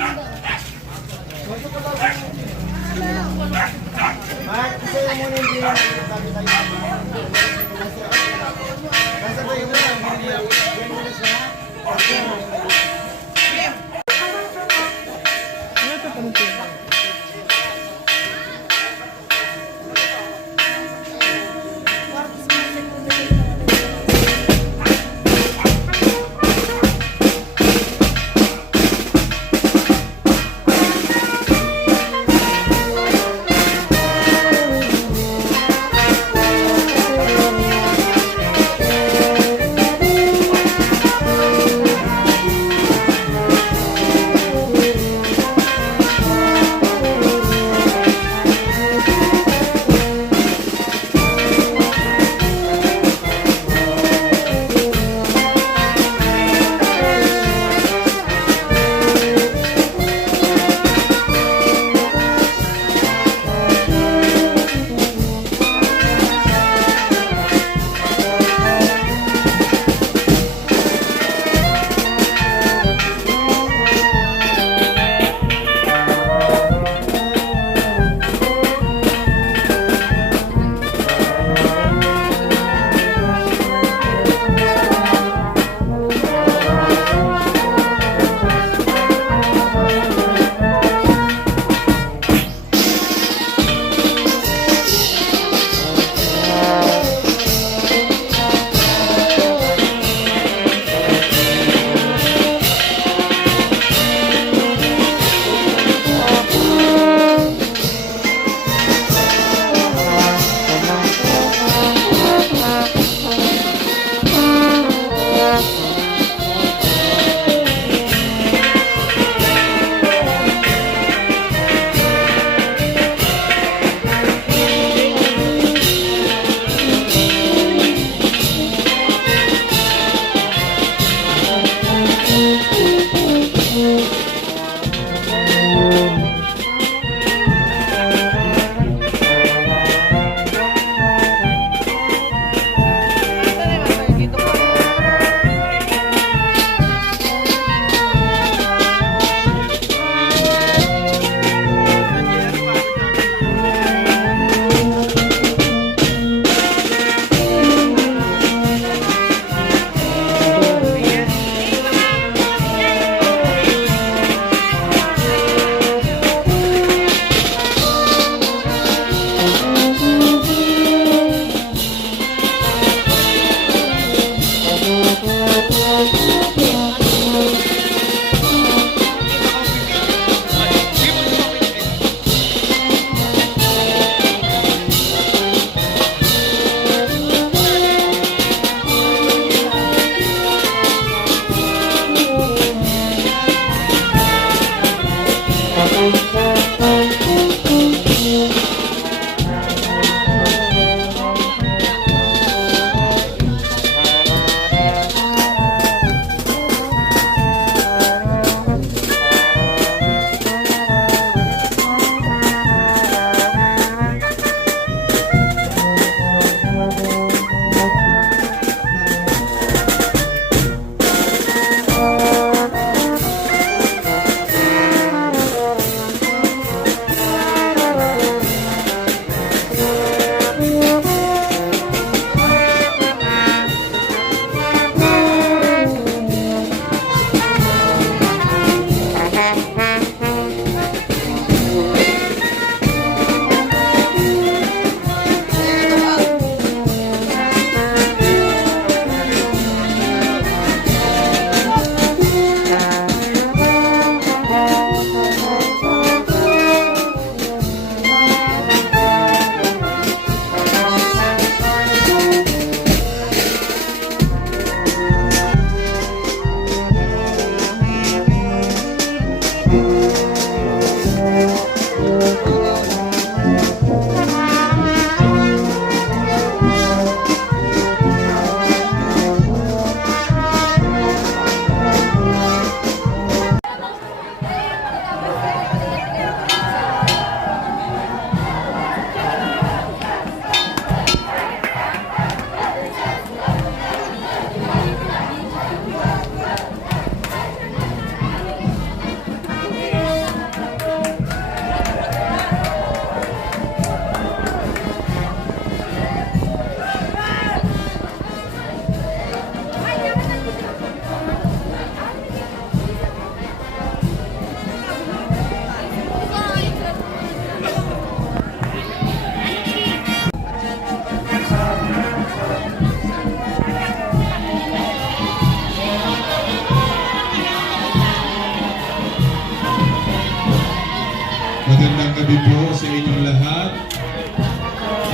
Mark, isa yung muna yung bilang? Yan muna siya. Magandang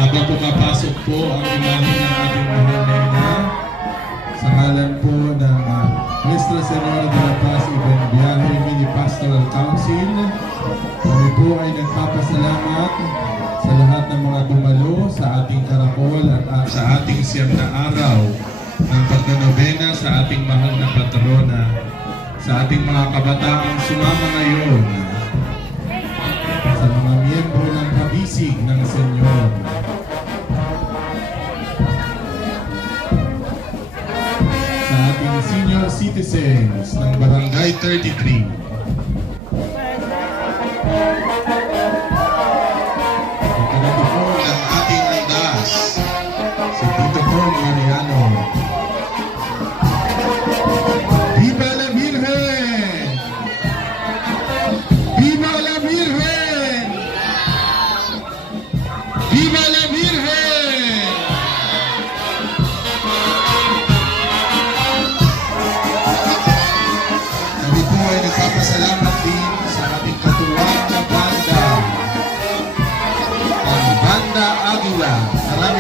Habang pumapasok po ang imahe ng ating mahal na ina, sa ngalan po ng uh, Nuestra Senora de la Paz Ibang Biyahe Mini Pastoral Council, kami po ay nagpapasalamat sa lahat ng mga dumalo sa ating karakol at uh, sa ating siyam na araw ng pagdanobena sa ating mahal na patrona, sa ating mga kabataang sumama ngayon sa mga miyembro ng kabisig ng Senyor. Senior citizens ng Barangay 33.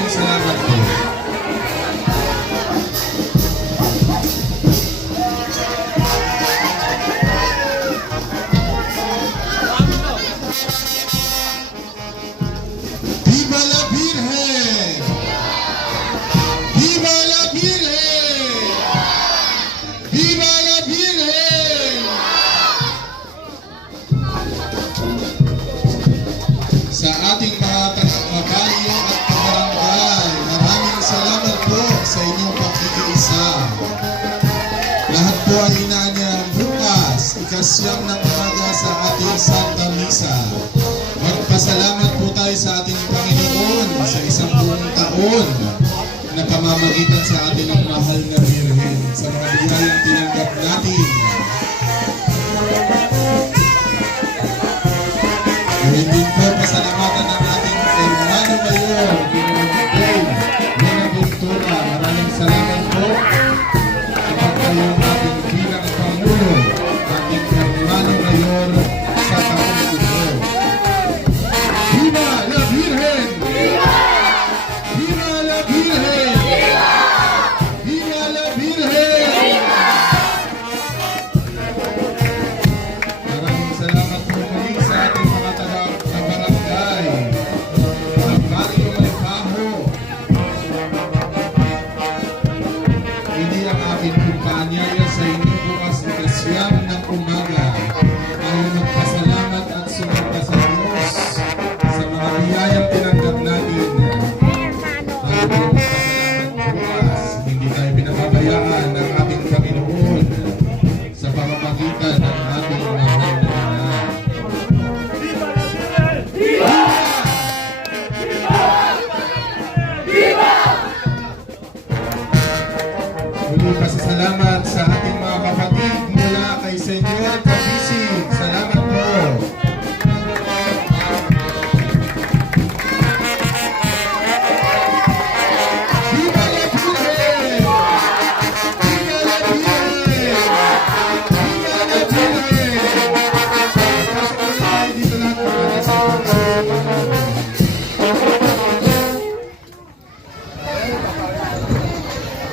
Maraming salamat po. ¡Viva la ngayon na pamamagitan sa atin ng mahal na Birhen sa mga biyayang tinanggap natin. Ngayon din po, pasalamatan ng ating hermano mayor, Pinagay, Nina Ventura. Maraming salamat po. Kapag kayo